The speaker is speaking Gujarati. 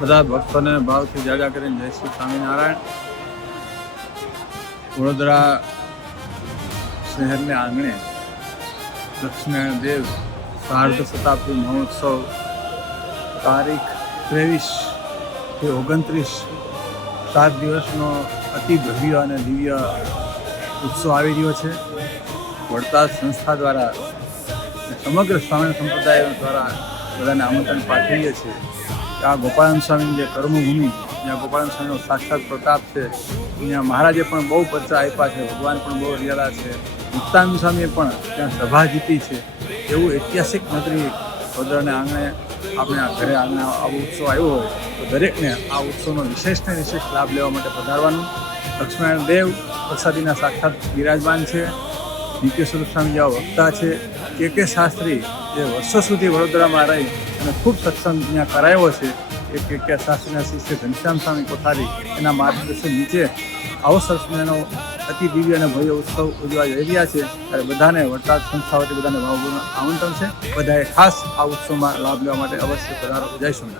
બધા ભક્તોને ભાવથી જાજા કરીને જય શ્રી સ્વામિનારાયણ. વડોદરા શહેરને આંગણે લક્ષ્મીનારાયણ દેવ સાર્ધ શતાબ્દી મહોત્સવ તારીખ 23 થી 29 7 દિવસનો અતિ ભવ્ય અને દિવ્ય ઉત્સવ આવી રહ્યો છે. વડતાલ સંસ્થા દ્વારા સમગ્ર સ્વામિનારાયણ સંપ્રદાય દ્વારા બધાને આમંત્રણ પાઠવીએ છીએ કે આ ગોપાળાનંદ સ્વામીની જે કર્મભૂમિ, જ્યાં ગોપાળાનંદ સ્વામીનો સાક્ષાત પ્રતાપ છે, ત્યાં મહારાજે પણ બહુ પરચા આપ્યા છે, ભગવાન પણ બહુ રિયાલા છે, મુક્તાનંદ સ્વામીએ પણ ત્યાં સભા જીતી છે. એવું ઐતિહાસિક નગરી વડોદરાને આંગણે આપણે આ ઘરે આંગણે આવો ઉત્સવ આવ્યો હોય તો દરેકને આ ઉત્સવનો વિશેષને વિશેષ લાભ લેવા માટે પધારવાનું. લક્ષ્મીનારાયણ દેવ પ્રસાદીના સાક્ષાત બિરાજમાન છે. ડીકે સ્વરૂપ સ્વામી જેવા વક્તા છે. કે શાસ્ત્રી જે વર્ષો સુધી વડોદરામાં રહી અને ખૂબ સત્સંગ ત્યાં કરાયો છે, એ કે શાસ્ત્રીના શિષ્ય ઘનશ્યામ સ્વામી કોઠારી એના માર્ગદર્શન નીચે આવો સરસ મજાનો અતિ દિવ્ય અને ભવ્ય ઉત્સવ ઉજવા જઈ રહ્યા છે. ત્યારે બધાને વડતાલ સંસ્થા વતી બધાને ભાવપૂર્વક આમંત્રણ છે. બધાએ ખાસ આ ઉત્સવમાં લાભ લેવા માટે અવશ્ય પધારો. જય સ્વામિનારાયણ.